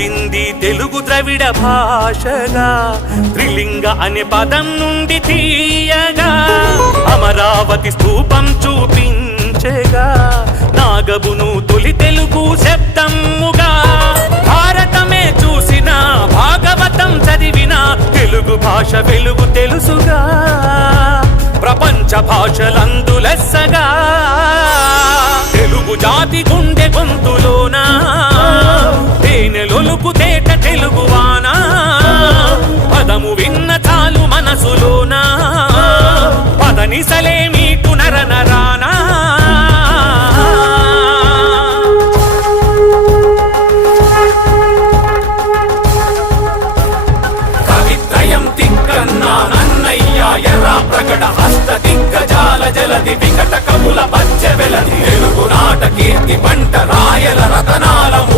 పుట్టింది తెలుగు ద్రవిడ భాషగా త్రిలింగ అనే పదం నుండి తీయగా అమరావతి స్థూపం చూపించగా నాగబును తొలి తెలుగు శబ్దముగా భారతమే చూసిన భాగవతం చదివిన తెలుగు భాష వెలుగు తెలుసుగా ప్రపంచ భాషలందులెస్సగా తెలుగు జాతి గుండె గొంతులు చెడ్డ తెలుగువానా పదము విన్న చాలు మనసులోనా. పదనిసలే మీకు నరనరానా కవిత్రయం తిక్కన్నా నన్నయ్యా ఎర్ర ప్రకట హస్త దిగ్గజాల జలది వికట